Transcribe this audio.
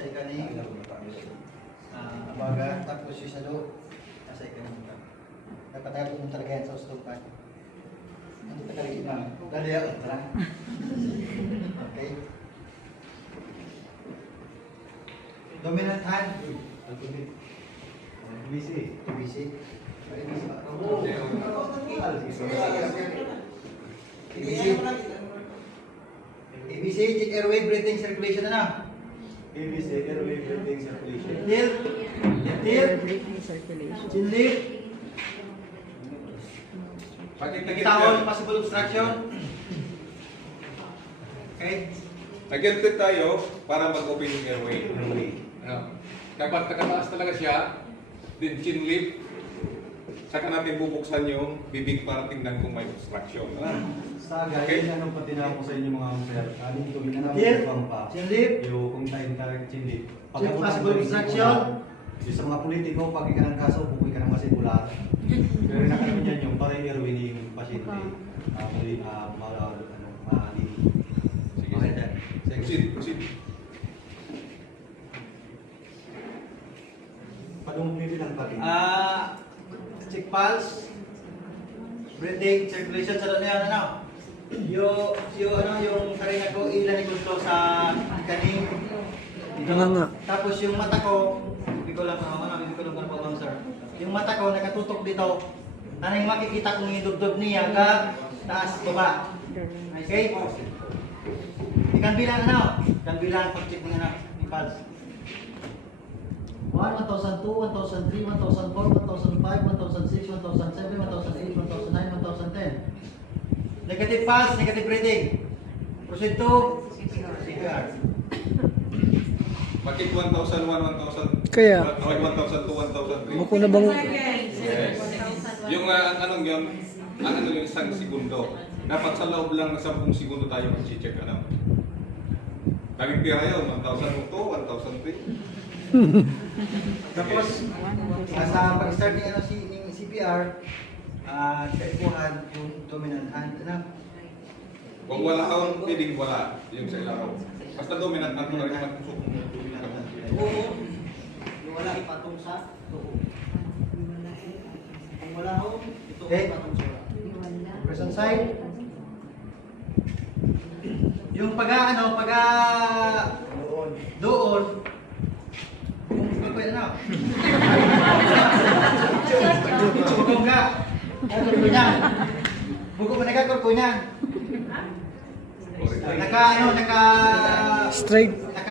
sa ikaning abaga, tapos yung sa loob, sa ikaning dapat tayo mo talaga yan sa ustupan. Ano pa talaga iba? Dali ako, tara. Okay. Dominant hand. BBC. ABC. ABC, airway breathing circulation na. ABC, airway breathing circulation. Tilt. Tilt. Breathing circulation. Chin lift. Tawon, possible obstruction. Okay. Nag-tilt tayo para mag-open yung airway. Airway. Kapag nakataas talaga siya, then chin lift, saka natin bubuksan yung bibig para tingnan kung may obstruction. Sa gaya, Okay. anong patina ko sa inyo mga sir? Aling tuwing na Tilt. naman pa. Chin lift. Yung kung tayo tarang chindi. Check possible obstruction. Yung sa mga politiko, pag ka ng kaso, bukoy ka ng masibular. Pero nakalimutan yan yung para yung airway ni yung pasyente. Mali. Sige. Okay, then. Proceed, proceed. Padung bibilang pati. Check pulse. Breathing circulation sa doon yan, ano? Yung karina ko, ilan ko sa kaning. Nga. Tapos yung mata ko, hindi ko lang po, sir. Yung mata ko nakatutok dito. Anong makikita kong idugdog niya ka taas baba. Okay? Ikan bilang ano? Ikan bilang pag-check ng ano, ni pulse. 1, 1002, 1003, 1004, 1005, 1006, 1007, 1008, 1009, 1010. Negative pulse, negative breathing. Proceed to CPR. Bakit 1,001, 1,000? Kaya. 1,002, 1,003? Buko na bang... Yes. Yung anong yun, ang ano yung isang segundo. Dapat sa loob lang ng 10 segundo tayo mag-check ano. Daming pira yun, 1,002, 1,003. Tapos, sa pag-start ng ano, ng CPR, kaipuhan yung dominant hand. Ano? Kung wala akong pwedeng wala, yung sa ilaw. Basta dominant hand mo na rin magpusok. Oo. Yung wala ipatong sa tuho. Kung wala ho, ito ipatong sa wala. Present side. Yung doon. Kung pwede na. Bugong ka. Kurko niyan. Bugo mo nagkakurko niyan. Naka Straight.